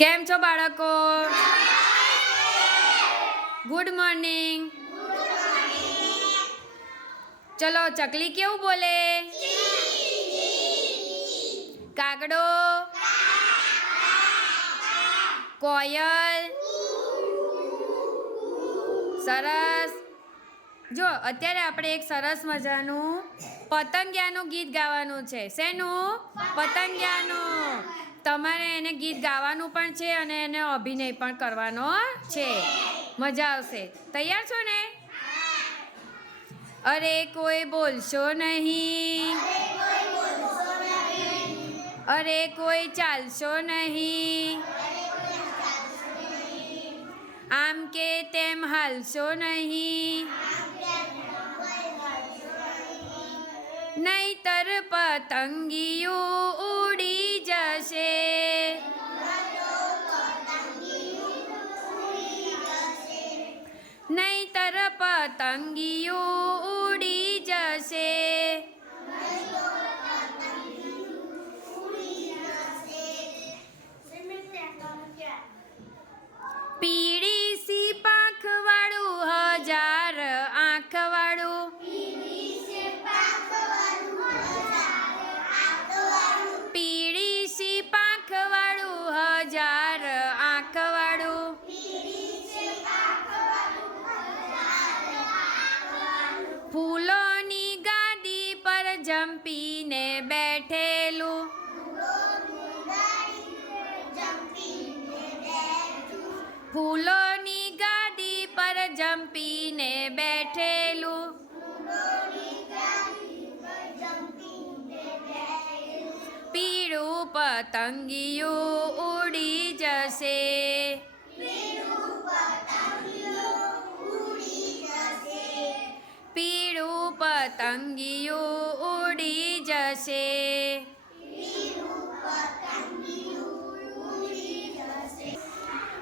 કેમ છો બાળકો? ગુડ મોર્નિંગ ચલો ચકલી કેવું બોલે? કાગડો? કોયલ? સરસ. જો, અત્યારે આપણે એક સરસ મજાનું પતંગિયાનું ગીત ગાવાનું છે. શેનું? પતંગિયાનું. તમારે એને ગીત ગાવાનું પણ છે અને એને અભિનય પણ કરવાનો છે. મજા આવશે. તૈયાર છો ને? અરે કોઈ બોલશો નહીં. અરે કોઈ ચાલશો નહીં. આમ કે તેમ હાલશો નહીં. નહીતર પતંગિયું ઉડી જશે. નહીતર પતંગિયું જંપીને બેઠેલું ફૂલોની ગાદી પર જંપીને બેઠેલું પીળું પતંગિયું ઉડી જશે પીળું પતંગિયું ઉડી જશે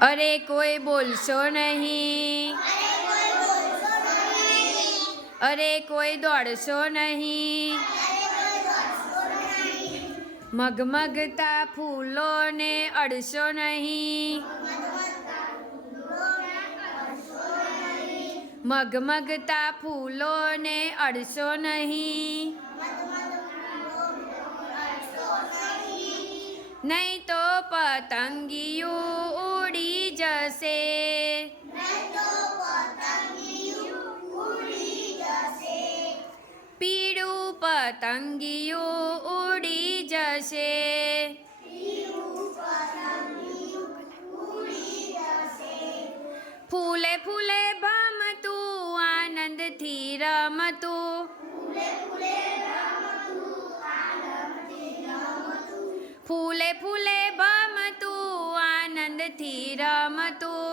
અરે કોઈ બોલશો નહીં અરે કોઈ દોડશો નહીં મગમગતા ફૂલોને અડશો નહીં મગમગતા ફૂલોને અડશો નહીં नहीं तो पतंगियों उड़ी जसे। पीड़ू पतंगियों उड़ी जसे। फूले फूले भम तू आनंद थी रम तू फूले फूले ફૂલે ફૂલે ભમતું આનંદથી રમતું.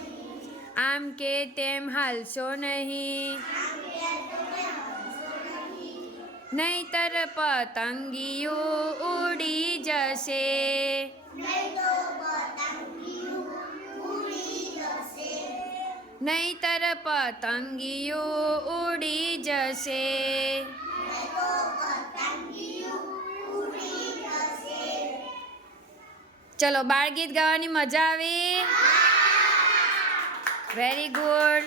આમ કે તેમ હાલશો નહીં નહીતર પતંગિયું ઉડી જશે નહીતર પતંગિયું ઉડી જશે ચલો બાળ ગીત ગાવાની મજા આવી Very good.